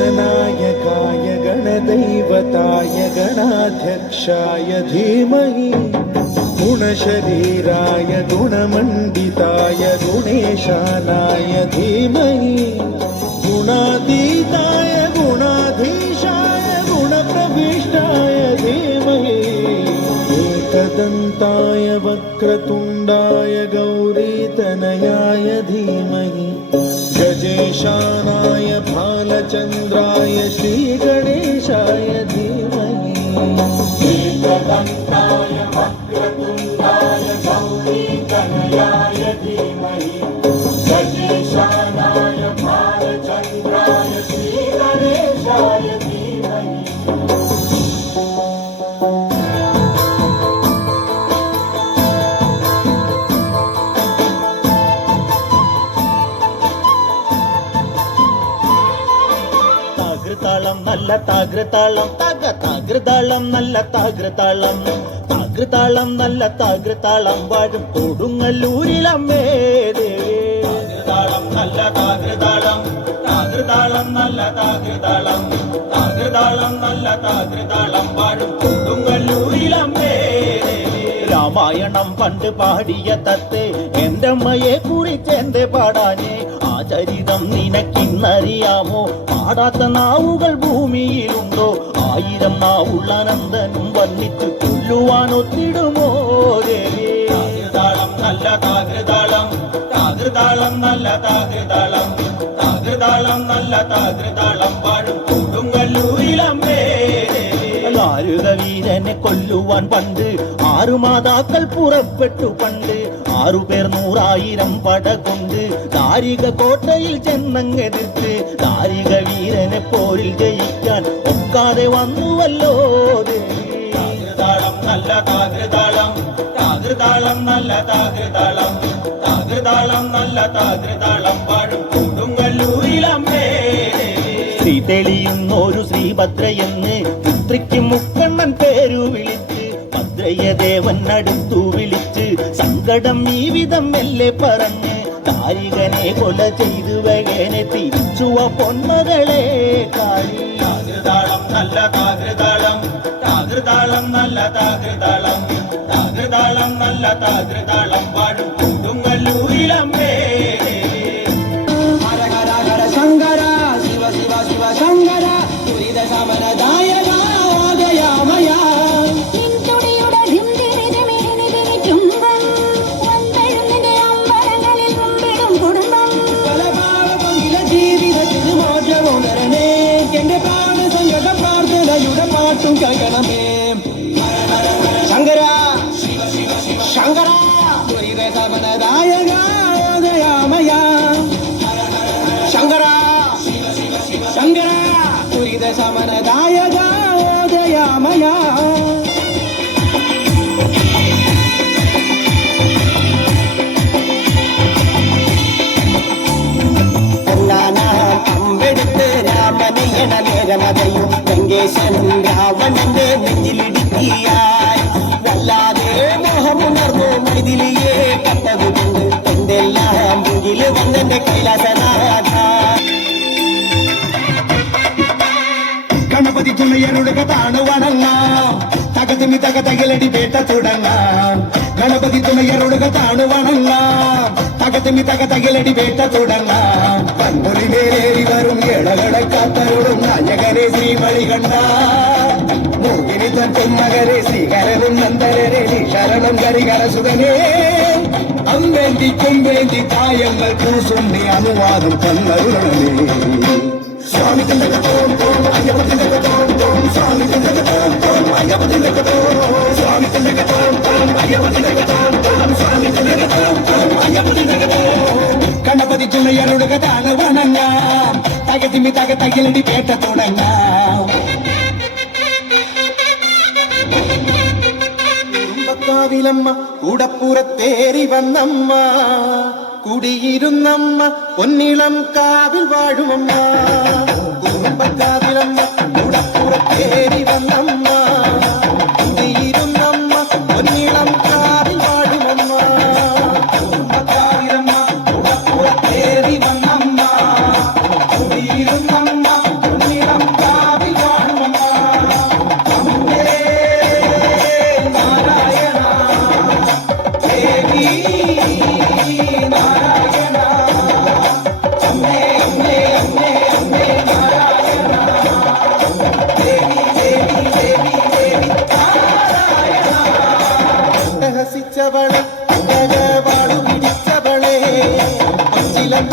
गणनायकाय गणदैवताय गणाध्यक्षाय धीमहि गुणशरीराय गुणमण्डिताय गुणेशानाय धीमहि गुणातीताय गुणाधीशाय गुणप्रविष्टाय धीमहि एकदन्ताय वक्रतुण्डाय गौरीतनयाय धीमहि गजेशानाय भालचन्द्राय श्रीगणेशाय धीमहि एकदन्ताय वक्रतुण्डाय गौरीतनयाय धीमहि गजेशानाय भालचन्द्राय श्रीगणेशाय धीमहि താകൃതാളം നല്ല താകൃതാളം താകൃതാളം നല്ല താകൃതാളം താകൃതാളം നല്ല താകൃതാളം വാഴും കൊടുങ്ങല്ലൂരിലമ്മേ താകൃതാളം നല്ല താകൃതാളം താകൃതാളം നല്ല താകൃതാളം താകൃതാളം നല്ല താകൃതാളം വാഴും കൊടുങ്ങല്ലൂരിലമ്മേ രാമായണം പണ്ട് പാടിയ തത്തെ എന്റെ അമ്മയെ കുറിച്ച് എന്റെ പാടാനേ ആ ചരിതം നിനക്കിന്നറിയാമോ പാടാത്ത നാവുകൾ ഭൂമിയിലുണ്ടോ 1000 നാവുള്ള അനന്തനും വന്നിച്ചു കൊല്ലുവാൻ ഒത്തിടുമോ താകൃതാളം നല്ല താകൃതാളം താകൃതാളം നല്ല താകൃതാളം താകൃതാളം നല്ല താകൃതാളം പാടും കൊടുങ്ങല്ലൂരിലമ്മേ ആരുക വീരനെ കൊല്ലുവാൻ പണ്ട് 6 മാതാക്കൾ പുറപ്പെട്ടു പണ്ട് 6 പേർ 100,000 പട കൊണ്ട് ദാരിക കോട്ടയിൽ ചെന്നങ്ങെതിർത്ത് ദാരിക വീരനെ പോരിൽ ജയിക്കാൻ ഒക്കാതെ വന്നുവല്ലോ താകൃതാളം നല്ല താകൃതാളം താകൃതാളം നല്ല താകൃതാളം താകൃതാളം നല്ല താകൃതാളം പാടും കൊടുങ്ങല്ലൂരിലമ്മേ ശ്രീ തെളിയുന്നൊരു ശ്രീഭദ്രയെന്ന് പുത്രിക്ക് മുക്കണ്ണൻ പേരു വിളിച്ച് ഭദ്രയെ ദേവൻ അടുത്തു വിളിച്ച് സങ്കടം ഈ വിധം മെല്ലെ പറഞ്ഞ് ദാരികനെ കൊല ചെയ്തു വകനെ തിരിച്ചുവ പൊന്മകളെ കാളി താകൃതാളം നല്ല താകൃതാളം താകൃതാളം നല്ല താകൃതാളം താകൃതാളം നല്ല താകൃതാളം പാടും കൊടുങ്ങല്ലൂരിലമ്മേ ശങ്കര ശിവ ശിവ ശിവ ശങ്കര ദുരിത ശമനദായക ഓദയാമയ നിൻതുടിയുടെ ധിംതിരിതിമിരിതിരി ചുംബം വന്നെഴുന്നിന്റെ അമ്പലങ്ങളിൽ കുമ്പിടും കുടുംബം പലപാവപങ്കില ജീവിതത്തിന് മോചമുണരണേ എന്റെ പ്രാണസംഗത പ്രാർത്ഥനയുടെ പാട്ടും കേൾക്കണമേ ശങ്കര ശങ്കര ദുരിത ശമനദായക ഓദയാമയ ശങ്കര ശങ്കര ദുരിത ശമനദായക ഓദയാമയ അമ്പെടുത്ത് രാമനയണ നേരമതയും ലങ്കേശനും രാവണന്റെ നെഞ്ചിലിടുക്കിയായി വല്ലാതെ മോഹമുണർന്നു മൈഥിലിയെ കണ്ടതുകൊണ്ട് എന്തെല്ലാം മുകില് വന്നെന്റെ കൈലാസനാഥ ഗണപതി തുണയരുടെ കഥാണ് വണങ്ങാം തകതിമി തകതകിലടി വേട്ട തുടങ്ങാം ഗണപതി തുണയരുടെ കഥാണ് വണങ്ങാം തകതിമി തകതകിലടി വേട്ട തുടങ്ങാം പൻപൊലി മേലേറി വരും ഇളകടക്കാത്തരോടും നായകരെ ശ്രീമണികണ്ഠ മോഹിനി തൊന്മകരെ ശ്രീകരനും നന്ദരരെ ശരണം കരികര സുഖനേ അമ്പേന്തി കൊമ്പേന്തി തായങ്ങൾ കൂസുണ്ണി അനുവാദം തന്നരുളണമേ സ്വാമി ഗണപതി തുണയരുടെ കഥാണ് വണങ്ങാം തകതിമി തകതകിലടി പേട്ട തുടങ്ങാം കുടുംബക്കാവിലമ്മ കൂടപ്പുറത്തേറി വന്നമ്മ കുടിയിരുന്നമ്മ പൊന്നിളം കാവിൽ വാഴുമമ്മ കുടുംബക്കാവിലമ്മ കൂടപ്പുറത്തേറി വന്നമ്മ കുടിയിരുന്നമ്മ പൊന്നിളം കാവിൽ വാഴുമമ്മ കുടുംബക്കാവിലമ്മ കൂടപ്പുറത്തേറി വന്നമ്മ കുടിയിരുന്നമ്മ പൊന്നിളം നീലം